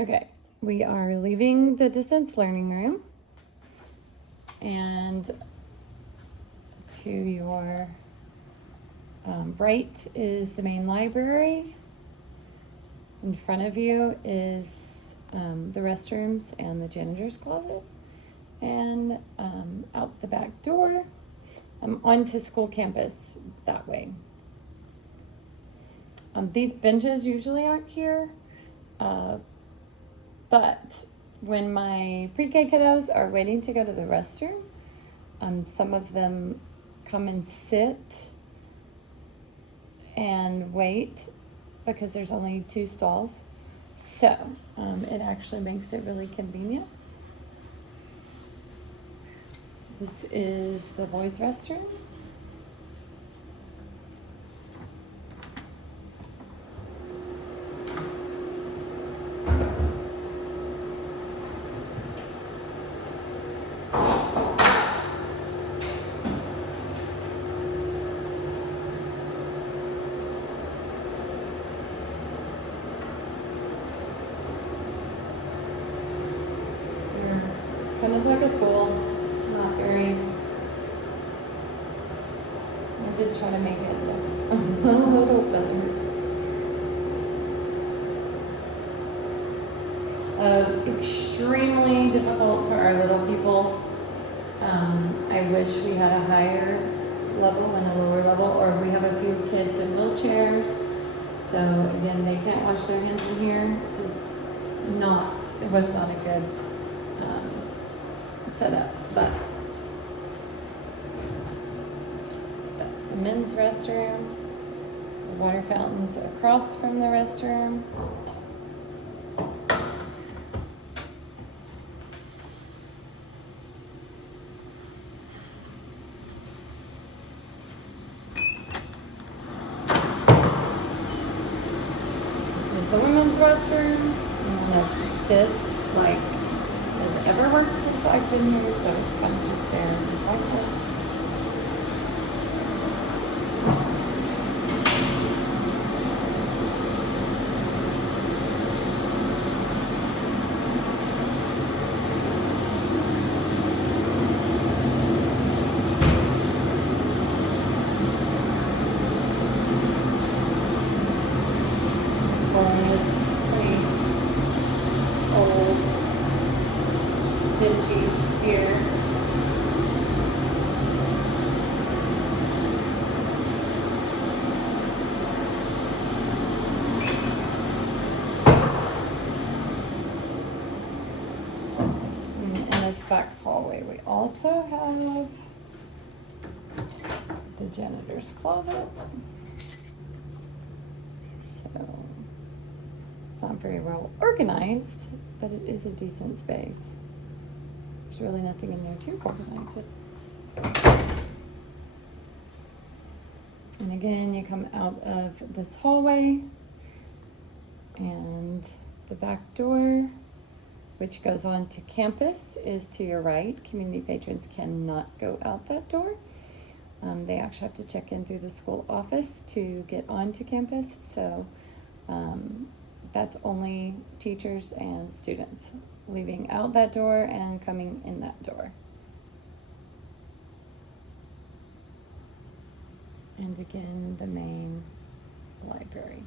Okay, we are leaving the distance learning room, and to your right is the main library. In front of you is the restrooms and the janitor's closet, and out the back door onto school campus that way. These benches usually aren't here, but when my pre-K kiddos are waiting to go to the restroom, some of them come and sit and wait because there's only 2 stalls. So it actually makes it really convenient. This is the boys' restroom. Kind of like a school, not very. I did try to make it a little better. Extremely difficult for our little people. I wish we had a higher level and a lower level, or we have a few kids in wheelchairs. So again, they can't wash their hands in here. This is not, it was not a good setup, but so that's the men's restroom. The water fountain's across from the restroom. This is the women's restroom. And this, like, has ever worked since I've been here, so it's kind of just there like this. Flooring is pretty old, dingy here. In this back hallway, we also have the janitor's closet. So it's not very well organized, but it is a decent space. There's really nothing in there to organize it. And again, you come out of this hallway and the back door, which goes on to campus, is to your right. Community patrons cannot go out that door. They actually have to check in through the school office to get onto campus. So that's only teachers and students leaving out that door and coming in that door. And again, the main library.